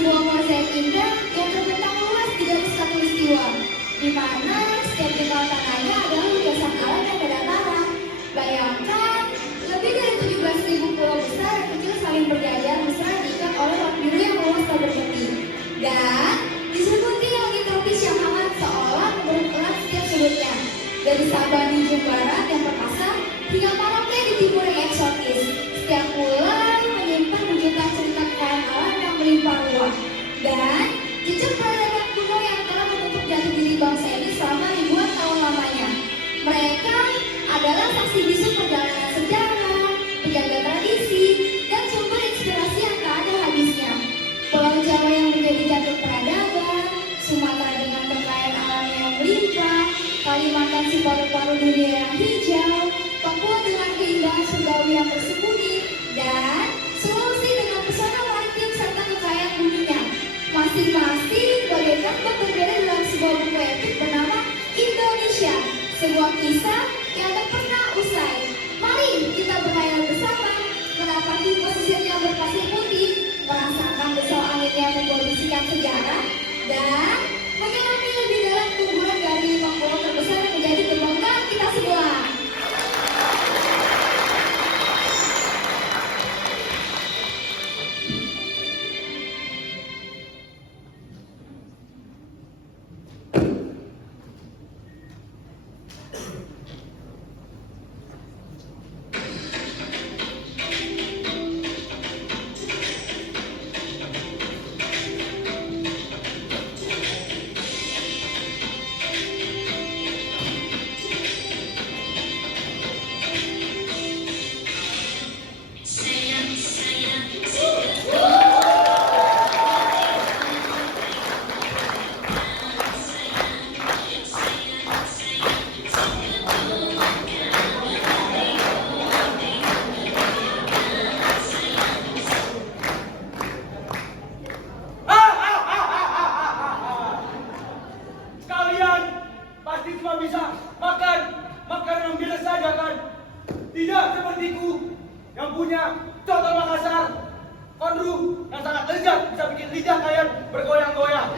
sebuah mozaik indah yang terbentang luas di garis khatulistiwa, di mana setiap jengkal tanahnya adalah lukisan alam yang berantara. Bayangkan, lebih dari 17.000 pulau besar dan kecil saling berjajar mesra diikat oleh lap biru yang luas tak berhenti. Dan diselimuti langit tropis yang hangat seolah memberat setiap sudutnya. Dari Sabah di ujung barat yang perkasa hingga Merauke di timur yang eksotis, setiap pulau menyimpan jutaan cerita kekayaan alam yang melimpah ruah. Dan jejak peradaban kuno yang telah membentuk jati diri bangsa ini selama ribuan tahun lamanya. Mereka adalah saksi bisu perjalanan sejarah, penjaga tradisi, dan sumber inspirasi yang tak ada habisnya. Pulau Jawa yang menjadi jantung peradaban, Sumatera dengan kekayaan alamnya yang melimpah, Kalimantan si paru-paru dunia yang hijau, Papua dengan keindahan surgawi yang tersembunyi, dan Sulawesi dengan pesona maritim serta kekayaan bumbunya. Masing-masing bagaikan bab berbeda dalam sebuah buku epik bernama Indonesia, sebuah kisah yang tak pernah usai. Mari kita berkhayal bersama, menapaki pesisir yang berpasir putih, merasakan desau angin yang membolisikan sejarah, dan menyelami lebih dalam kumpulan dari 5 pulau terbesar yang menjadi kebanggaan kita semua. Tidak sepertiku yang punya coto Makassar, kondru yang sangat lezat bisa bikin lidah kalian bergoyang-goyang.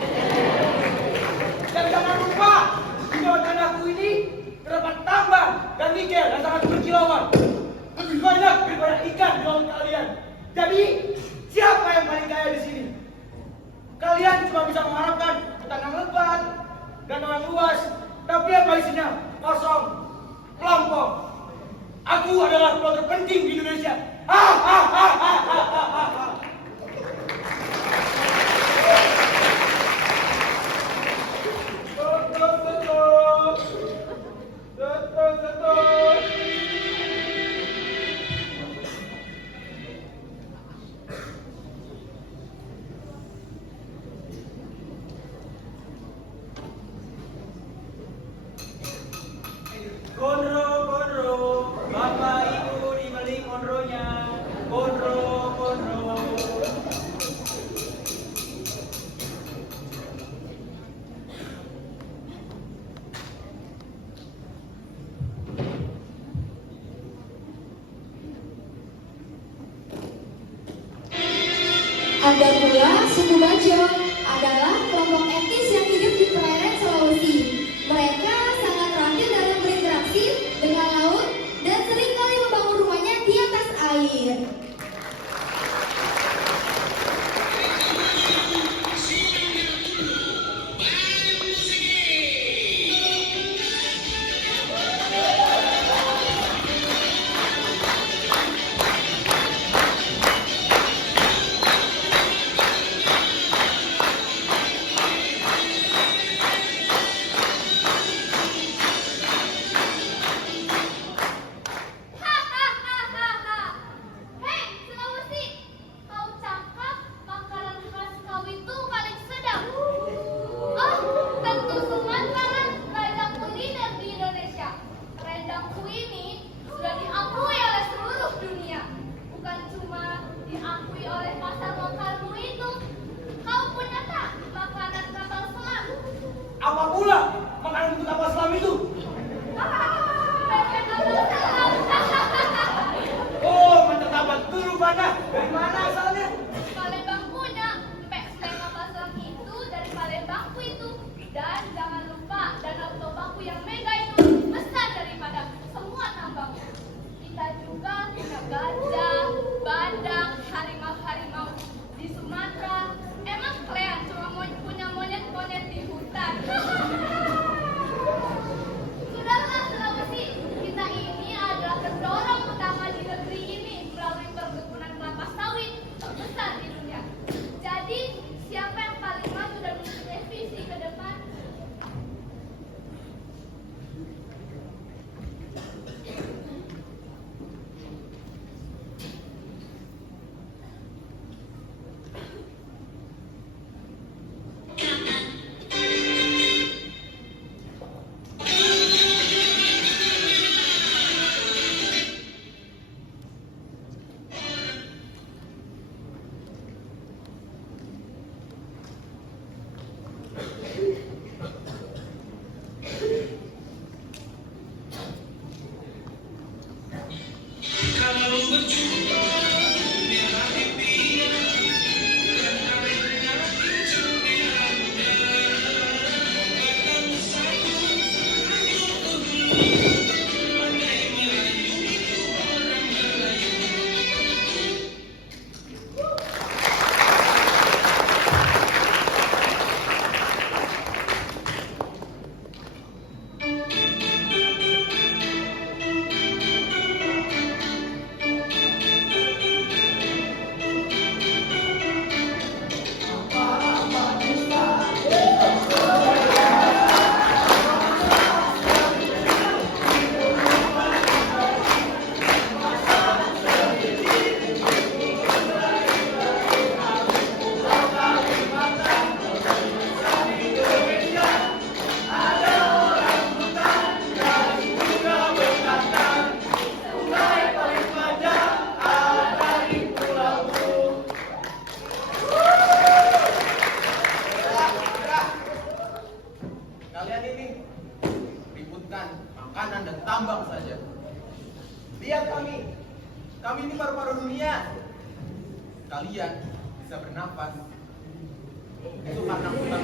Dan jangan lupa di bawah tanahku ini terdapat tambang dan nikel yang sangat berkilauan. Lebih banyak daripada ikan di laut kalian. Jadi siapa yang paling kaya di sini? Kalian cuma bisa mengharapkan tanah lebat dan orang luas, tapi apa isinya? Kosong, kelompok. Aku adalah pulau terpenting di Indonesia. Kondro, Bapak Ibu dibeli kondronya. Kondro. Ada pula suku Bajo, adalah kelompok etnis yang hidup di perairan Sulawesi. Mereka sangat terampil dalam berinteraksi dengan laut dan seringkali membangun rumahnya di atas air. Apa pula makanan untuk kapal selam itu? Oh, mantap apa? Itu rupanya dari mana asalnya? Palembang punya, sampai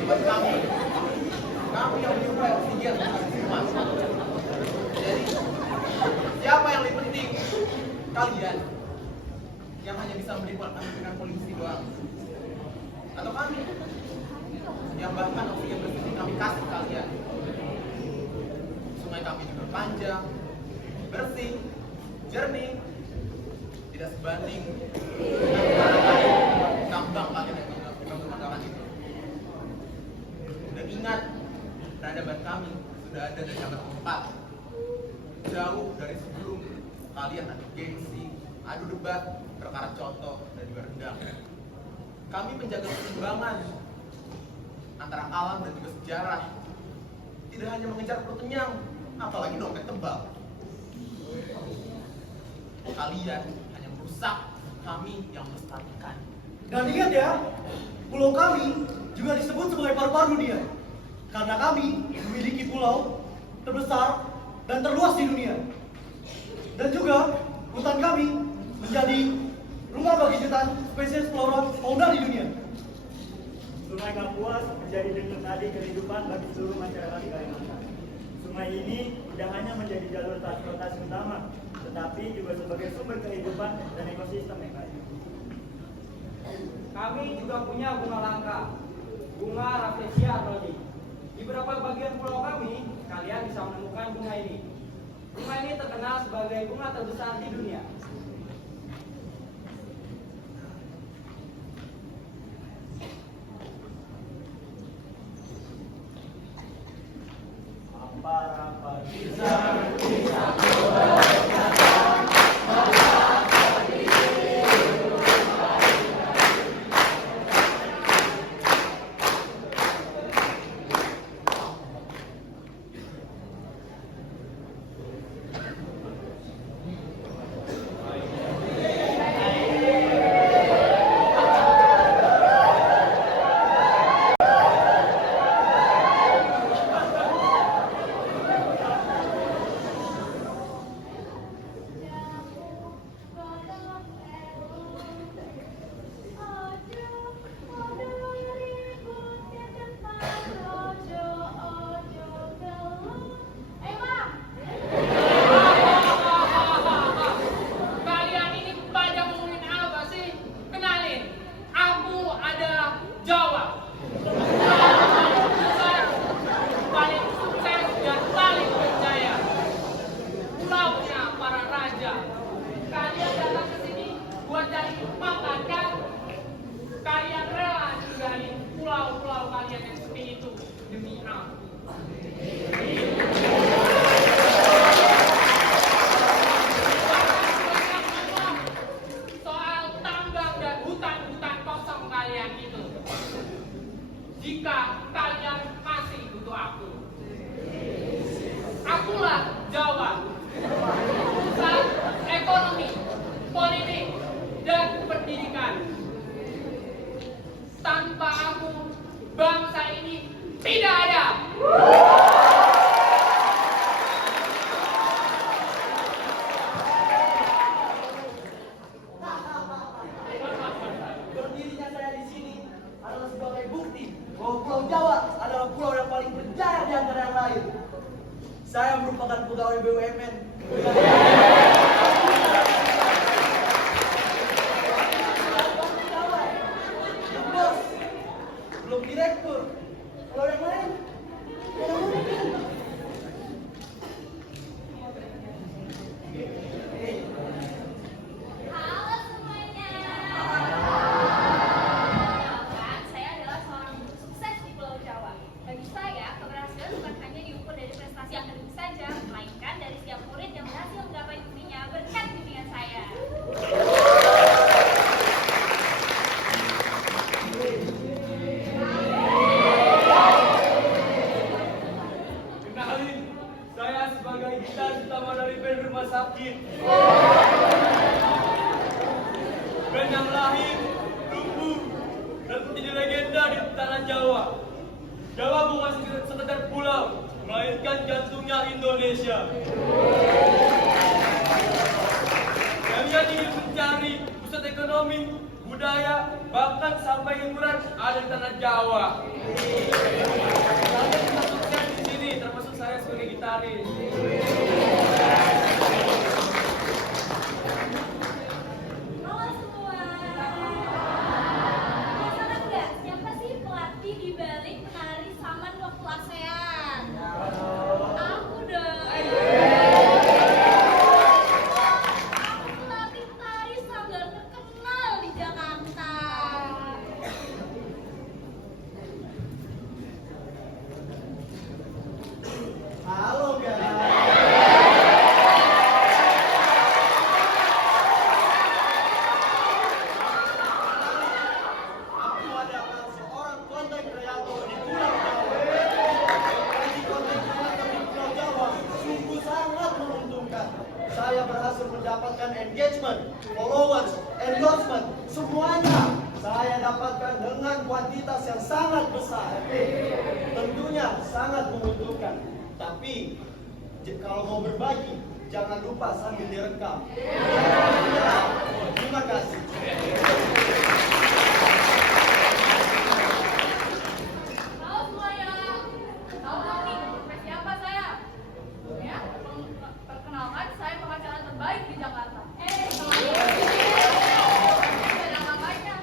buat kami yang menyuplai oksigen semua. Jadi siapa yang lebih penting? Kalian yang hanya bisa melihat kami dengan polisi doang, atau kami yang bahkan oksigen bersih kami kasih kalian? Sungai kami juga panjang, bersih, jernih, tidak sebanding dengan gampang kalian yang menggunakan itu. Dan ingat, peradaban kami sudah ada dari abad ke-4, jauh dari sebelum kalian adu gengsi, adu debat, perkara contoh dan juga rendang. Kami menjaga keseimbangan antara alam dan juga sejarah, tidak hanya mengejar perut kenyang, apalagi dompet tebal. Kalian hanya merusak, kami yang melestarikan. Dan ingat ya, pulau kami juga disebut sebagai paru-paru dunia. Karena kami memiliki pulau terbesar dan terluas di dunia. Dan juga hutan kami menjadi rumah bagi jutaan spesies flora fauna di dunia. Sungai Kapuas menjadi denyut nadi kehidupan bagi seluruh masyarakat di Kalimantan. Sungai ini tidak hanya menjadi jalur transportasi utama, tetapi juga sebagai sumber kehidupan dan ekosistem yang kaya. Kami juga punya bunga langka, bunga Rafflesia arnoldi. Di beberapa bagian pulau kami, kalian bisa menemukan bunga ini. Bunga ini terkenal sebagai bunga terbesar di dunia. Apa bisa jika kalian masih butuh aku. Akulah Jawa, pusat ekonomi, politik, dan pendidikan. Tanpa aku, bangsa ini tidak ada. Berdirinya saya di sini adalah sebagai bukti bahwa Pulau Jawa adalah pulau yang paling berjaya di antara yang lain. Saya merupakan pegawai BUMN. Belum bos, belum direktur. Kalau yang lain, yang mungkin. Halo semuanya. Kan saya adalah seorang guru sukses di Pulau Jawa. Bagi saya, keberhasilan bukan hanya diukur dari prestasi akademik saja, melainkan dari setiap murid yang berhasil menggapai mimpinya berkat bimbingan saya. Kenalin, saya sebagai gitaris utama dari band Rumah Sakit. Band yang lahir, tumbuh, dan menjadi legenda di tanah Jawa. Jawa bukan sekedar pulau, melainkan jantungnya Indonesia. Kalian ingin mencari pusat ekonomi, budaya, bahkan sampai hiburan ada di tanah Jawa. Kalian bisa sukses di sini, termasuk saya sebagai gitaris. Halo semua. Penasaran nggak siapa sih pelatih di balik penari saman waktu ASEAN? Aku dong. Aku pelatih tari sanggar terkenal di Jakarta. Halo guys. Aku adalah seorang konten kreator di Pulau Jawa. Jadi konten kreator di Pulau Jawa sungguh sangat menguntungkan. Saya berhasil mendapatkan engagement, followers, endorsement, semuanya saya dapatkan dengan kuantitas yang sangat besar. Tentunya sangat menguntungkan. Tapi kalau mau berbagi, jangan lupa sambil direkam. Terima kasih. Halo semuanya. Tahu nggak nih profesi apa saya? Ya, perkenalkan saya pengacara terbaik di Jakarta. Ada namanya.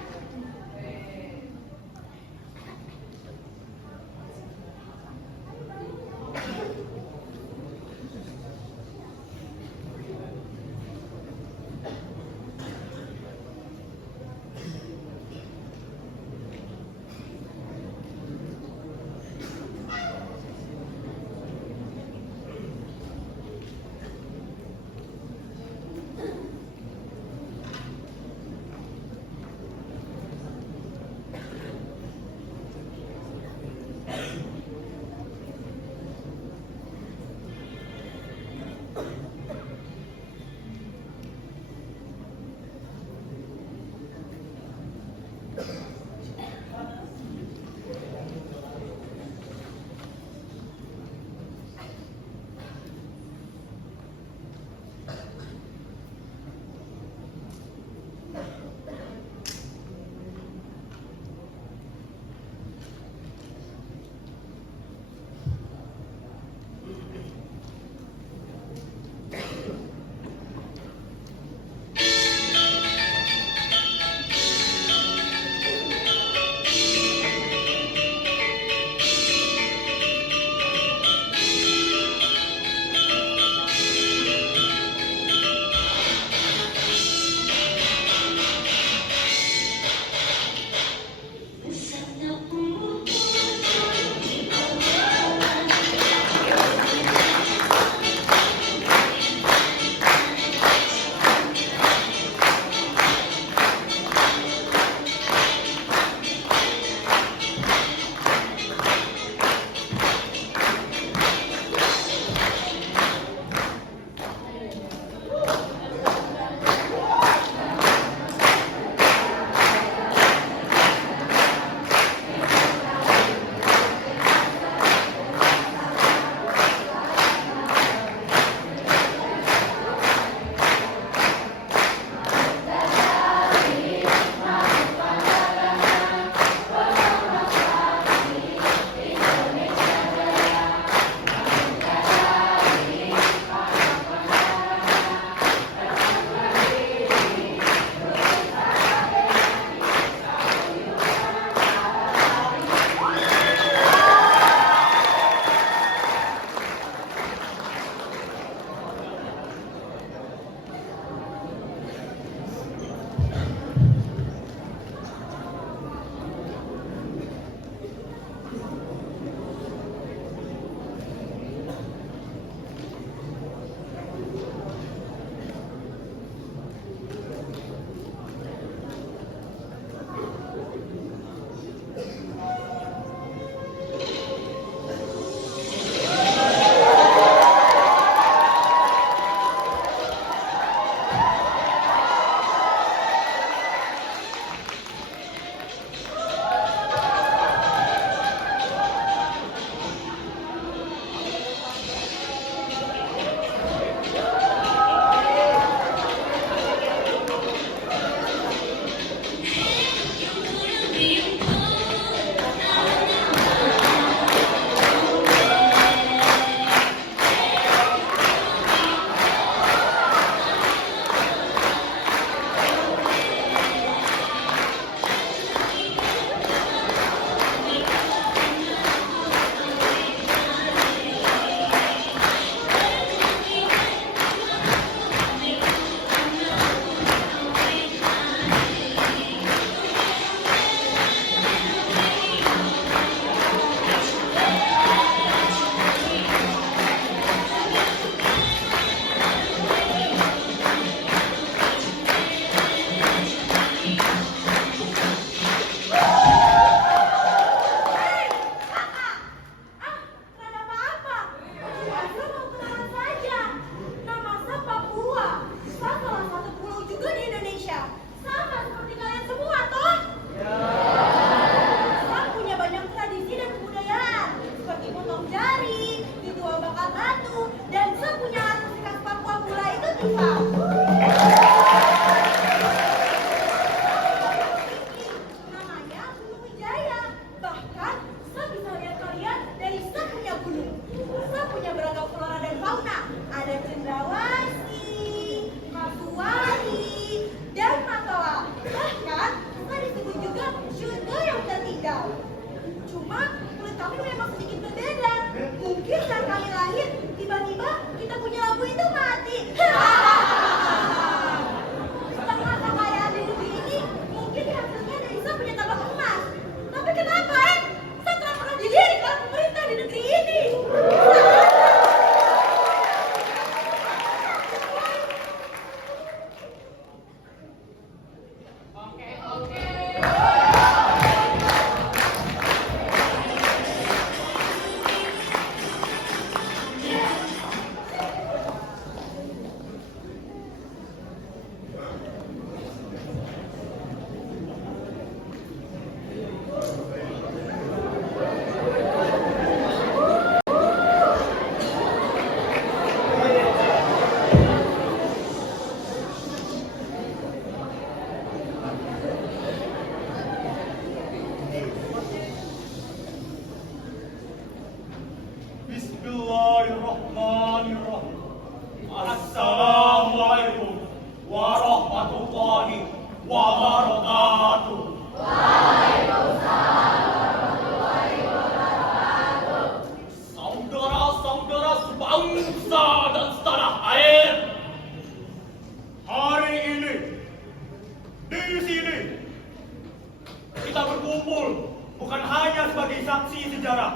sebagai saksi sejarah,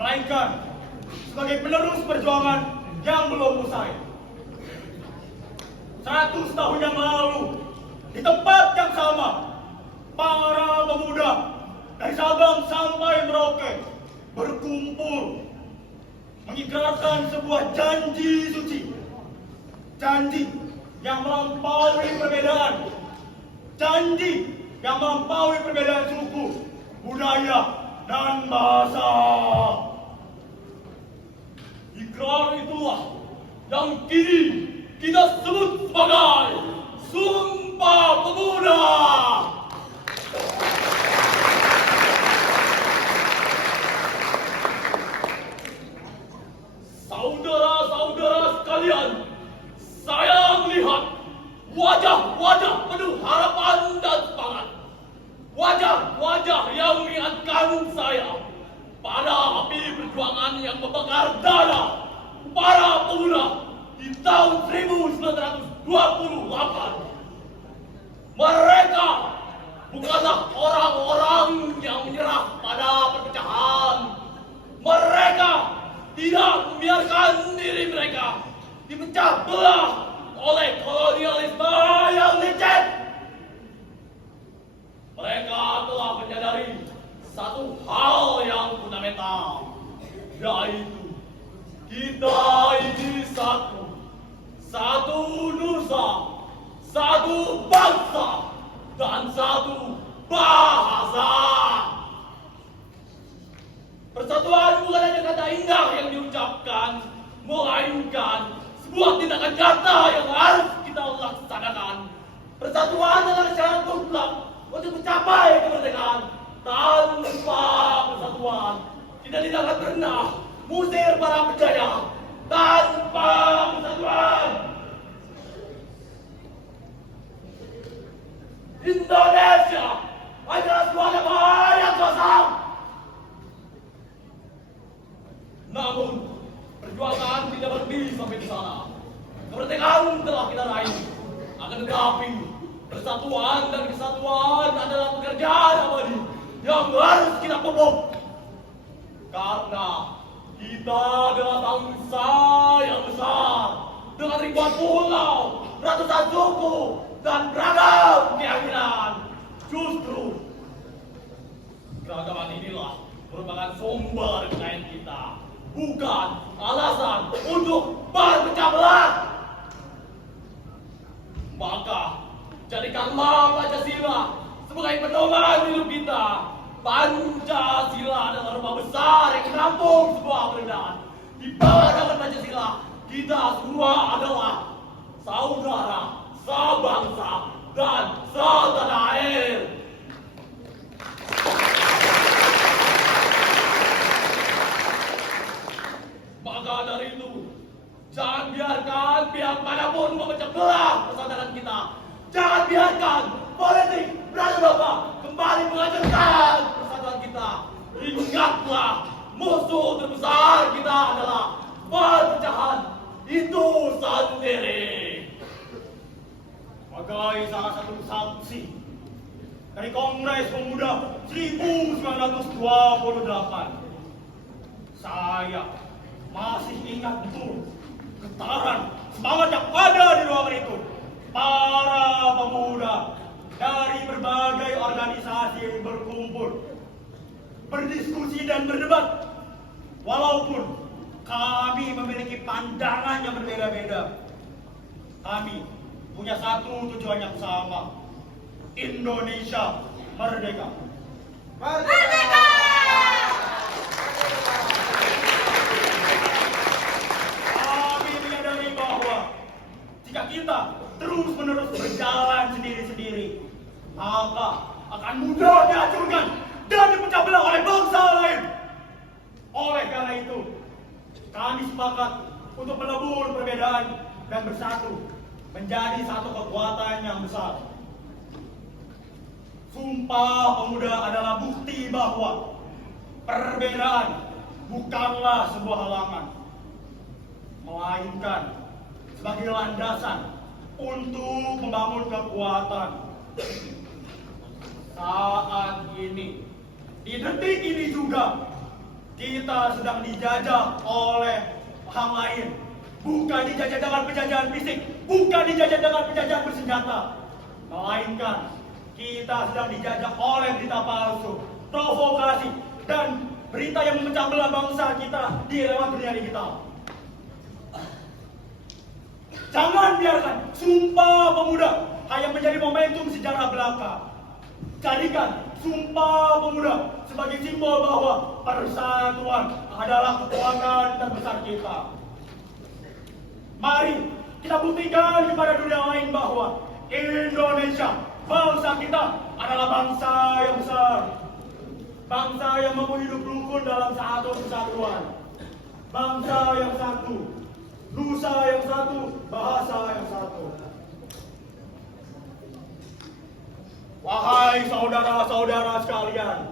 melainkan sebagai penerus perjuangan yang belum usai. 100 tahun yang lalu, di tempat yang sama, para pemuda dari Sabang sampai Merauke berkumpul mengikrarkan sebuah janji suci. Janji yang melampaui perbedaan. Janji yang melampaui perbedaan suku, budaya, dan bahasa. Ikrar itulah yang kini kita sebut sebagai Sumpah Pemuda. Saudara-saudara sekalian, saya melihat wajah-wajah penuh harapan dan semangat. Wajah-wajah yang mengingatkan saya pada api perjuangan yang membakar dada para pemuda di tahun 1928. Mereka bukanlah orang-orang yang menyerah pada perpecahan. Mereka tidak membiarkan diri mereka dipecah belah oleh kolonialisme yang licik. Mereka telah menyadari satu hal yang fundamental, yaitu kita ini satu nusa, satu bangsa, dan satu bahasa. Persatuan bukan hanya kata indah yang diucapkan, melainkan sebuah tindakan nyata yang harus kita laksanakan. Persatuan adalah syarat mutlak untuk mencapai kemerdekaan. Tanpa persatuan, kita tidak akan pernah mengusir para penjajah. Tanpa persatuan, Indonesia adalah sebuah negara yang kosong. Namun, perjuangan tidak berhenti sampai di sana. Kemerdekaan telah kita raih. Akan tetapi, persatuan dan kesatuan adalah pekerjaan abadi yang harus kita pupuk. Karena kita adalah bangsa yang besar dengan ribuan pulau, ratusan suku, dan beragam keyakinan. Justru keragaman inilah merupakan sumber kekayaan kita, bukan alasan untuk berpecah belah. Maka jadikanlah Pancasila sebagai pedoman hidup kita. Pancasila adalah rumah besar yang menampung sebuah perbedaan. Di bawah nama Pancasila, kita semua adalah saudara, sebangsa, dan setanah air. Maka dari itu, jangan biarkan pihak manapun memecah belah persaudaraan kita. Jangan biarkan politik berada kembali menghancurkan persatuan kita. Ingatlah, musuh terbesar kita adalah perpecahan itu sendiri. Sebagai salah satu saksi dari Kongres Pemuda 1928, saya masih ingat betul getaran semangat yang ada di ruangan itu. Para pemuda dari berbagai organisasi berkumpul, berdiskusi dan berdebat. Walaupun kami memiliki pandangan yang berbeda-beda, kami punya satu tujuan yang sama: Indonesia merdeka. Merdeka! Kami menyadari bahwa jika kita terus-menerus berjalan sendiri-sendiri, maka akan mudah dihancurkan dan dipecah belah oleh bangsa lain. Oleh karena itu, kami sepakat untuk melebur perbedaan dan bersatu menjadi satu kekuatan yang besar. Sumpah Pemuda adalah bukti bahwa perbedaan bukanlah sebuah halangan, melainkan sebagai landasan untuk membangun kekuatan. Saat ini Di detik ini juga kita sedang dijajah oleh orang lain. Bukan dijajah dengan penjajahan fisik, bukan dijajah dengan penjajahan bersenjata, melainkan kita sedang dijajah oleh berita palsu, provokasi, dan berita yang memecah belah bangsa kita di lewat dunia digital. Jangan biarkan Sumpah Pemuda hanya menjadi momentum sejarah belaka. Jadikan Sumpah Pemuda sebagai simbol bahwa persatuan adalah kekuatan terbesar kita. Mari kita buktikan kepada dunia lain bahwa Indonesia, bangsa kita adalah bangsa yang besar. Bangsa yang mampu hidup rukun dalam satu kesatuan. Bangsa yang satu, nusa yang satu, bahasa yang satu. Wahai saudara-saudara sekalian,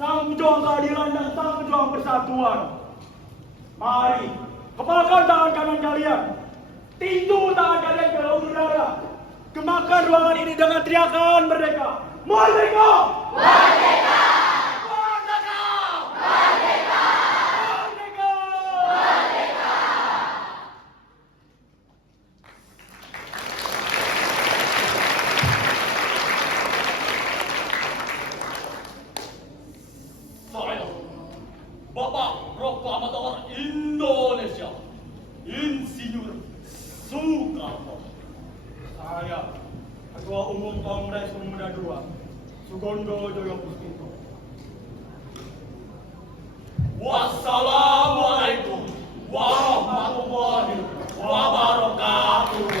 sang pejuang keadilan dan sang pejuang persatuan, mari kepalkan tangan kanan kalian, tinju tangan kalian ke laut udara, gemakan ruangan ini dengan teriakan merdeka, merdeka, merdeka, merdeka, merdeka, merdeka, merdeka. Saya, Bapak Proklamator Indonesia, Insinyur Soekarno. Saya, Ketua Umum Kongres Pemuda II, Sugondo Joyo Puspito. Wassalamualaikum warahmatullahi wabarakatuh.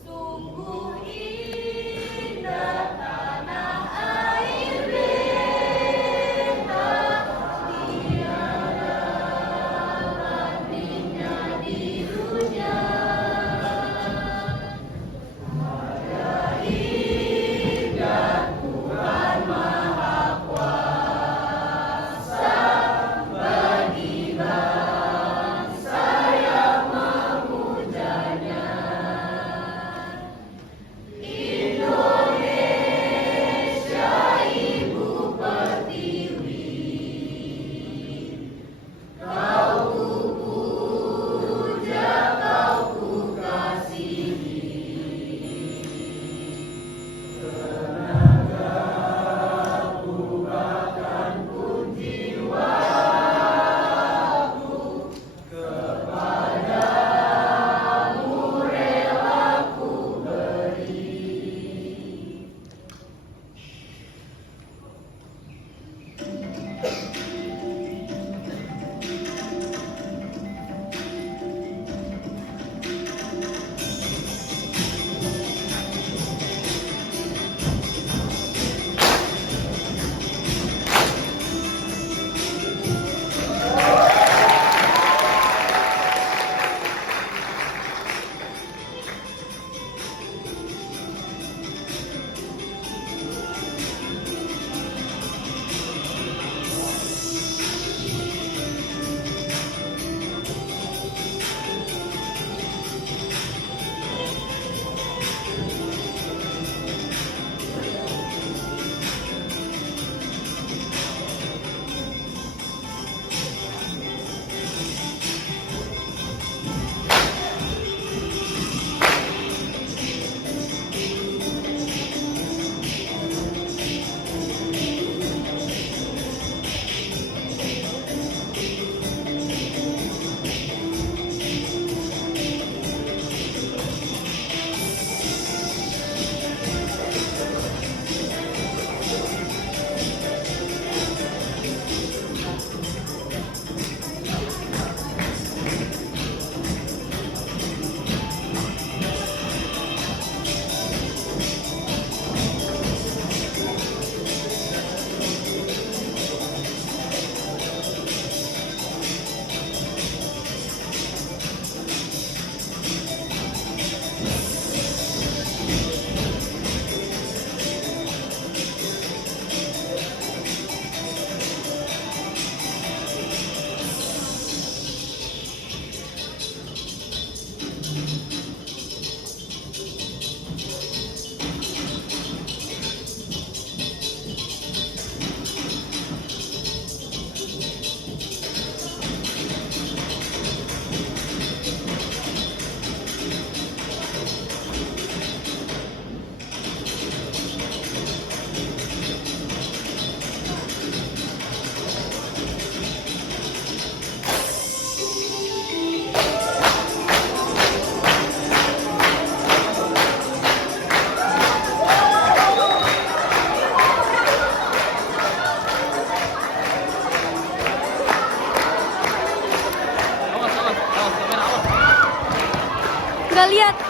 Sungguh indah tanah air beta, tiada bandingnya di dunia. Coba lihat.